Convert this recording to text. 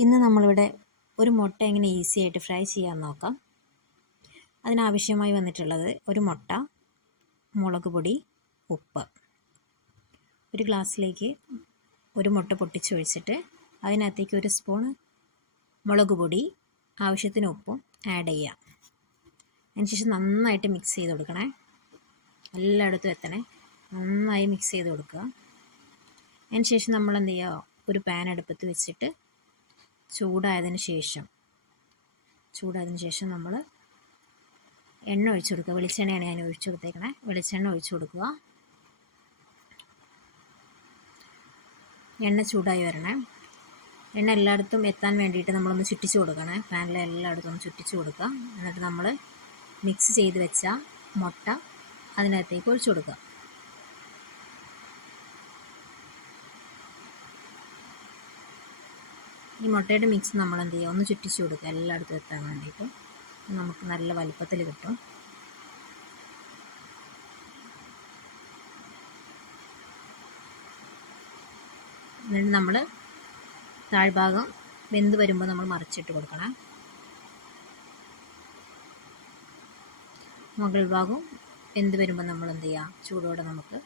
ഇന്ന് നമ്മളിവിടെ ഒരു മുട്ട എങ്ങനെ ഈസി ആയിട്ട് ഫ്രൈ ചെയ്യാൻ നോക്കാം. അതിനാവശ്യമായി വന്നിട്ടുള്ളത് ഒരു മുട്ട, മുളക് പൊടി, ഉപ്പ്. ഒരു ഗ്ലാസ്സിലേക്ക് ഒരു മുട്ട പൊട്ടിച്ചൊഴിച്ചിട്ട് അതിനകത്തേക്ക് ഒരു സ്പൂൺ മുളക് പൊടി, ആവശ്യത്തിന് ഉപ്പും ആഡ് ചെയ്യാം. അതിനുശേഷം നന്നായിട്ട് മിക്സ് ചെയ്ത് കൊടുക്കണേ. എല്ലായിടത്തും എത്തണേ. നന്നായി മിക്സ് ചെയ്ത് കൊടുക്കുക. അതിനുശേഷം നമ്മൾ എന്ത് ചെയ്യുക, ഒരു പാൻ അടുപ്പത്ത് വെച്ചിട്ട് ചൂടായതിന് ശേഷം നമ്മൾ എണ്ണ ഒഴിച്ചു കൊടുക്കുക. വെളിച്ചെണ്ണയാണ് ഞാൻ ഒഴിച്ചു കൊടുത്തേക്കണേ. വെളിച്ചെണ്ണ ഒഴിച്ചു കൊടുക്കുക. എണ്ണ ചൂടായി വരണേ. എണ്ണ എല്ലായിടത്തും എത്താൻ വേണ്ടിയിട്ട് നമ്മളൊന്ന് ചുറ്റിച്ച് കൊടുക്കണേ. പാനിൽ എല്ലായിടത്തും ഒന്ന് ചുറ്റിച്ച് കൊടുക്കുക. എന്നിട്ട് നമ്മൾ മിക്സ് ചെയ്ത് വെച്ച മുട്ട അതിനകത്തേക്ക് ഒഴിച്ചു കൊടുക്കുക. ഈ മുട്ടയുടെ മിക്സ് നമ്മൾ എന്ത് ചെയ്യുക, ഒന്ന് ചുറ്റിച്ച് കൊടുക്കുക എല്ലായിടത്തും എത്താൻ വേണ്ടിയിട്ട്. നമുക്ക് നല്ല വലുപ്പത്തിൽ കിട്ടും. എന്നിട്ട് നമ്മൾ താഴ്ഭാഗം വെന്ത് വരുമ്പോൾ നമ്മൾ മറിച്ചിട്ട് കൊടുക്കണം. മുകൾ ഭാഗവും വെന്ത് വരുമ്പോൾ നമ്മൾ എന്ത് ചെയ്യുക, ചൂടോടെ നമുക്ക്